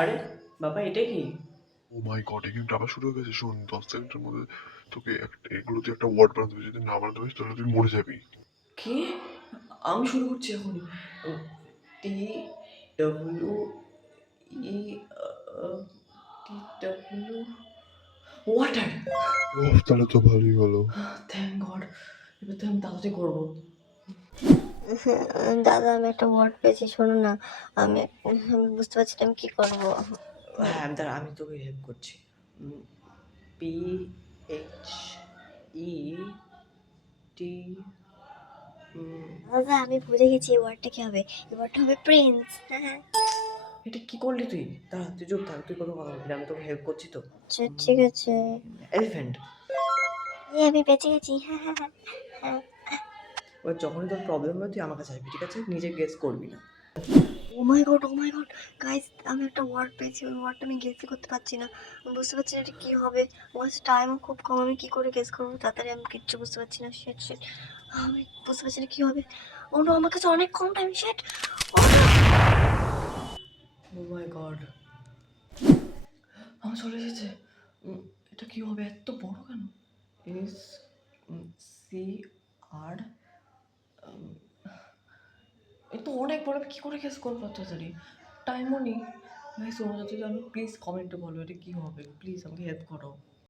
আরে বাবা, এটা কি? ও মাই গড! এই গেমটা আবার শুরু হয়ে গেছে। শোন, 10 সেকেন্ডের মধ্যে তোকে এগুলো দিয়ে একটা ওয়ার্ড বানাতে হবে। যদি না বানাতে পারিস তাহলে তুই মরে যাবি। কি? আমি শুরু করছি এখনই। T W E T W water. ওহ! তাহলে তো ভালোই হলো। Thank God. এবার তো আমি তাড়াতাড়ি করবো। দাদা, আমি একটা ওয়ার্ড পেয়েছি, শোনো না। আমি আমি বুঝতে পারছি না আমি কি করবো। হ্যাঁ, দাঁড়া, আমি তোকে হেল্প করছি। পি এইচ ই টি। দাদা, আমি বুঝে গেছি এই ওয়ার্ডটা কি হবে। এই ওয়ার্ডটা হবে প্রিন্স। হ্যাঁ। এটা কি করলি তুই? দাঁড়া, তুই চুপ থাক, তুই কোনো কথা বলবি না, আমি তোকে হেল্প করছি তো। আচ্ছা, ঠিক আছে। এলিফ্যান্ট। আমি বেঁচে গেছি। হ্যাঁ, হ্যাঁ, হ্যাঁ, হ্যাঁ। এবার যখনই তোর প্রবলেম হবে তুই আমার কাছে আসবি, ঠিক আছে? নিজে গেস করবি না। ও মাই গড, ও মাই গড, গাইস, আমি একটা ওয়ার্ড পেয়েছি। ওই ওয়ার্ডটা আমি গেসই করতে পারছি না। আমি বুঝতে পারছি না এটা কি হবে। আমার কাছে টাইমও খুব কম, আমি কি করে গেস করবো তাড়াতাড়ি? আমি কিচ্ছু বুঝতে পারছি না। শিট, শিট, আমি বুঝতে পারছি না কি হবে। ও নো, আমার কাছে অনেক কম টাইম। শিট। ও মাই গড, আমার চলে এসেছে। এটা কি হবে? এত বড় কেন? এস সি আর, এ তো অনেক বড়, আমি কী করে গেস করবো তাড়াতাড়ি? টাইমও নেই। ভাই শোনো, যদি জানো প্লিজ কমেন্টে বলো এটা কী হবে, প্লিজ আমাকে হেল্প করো।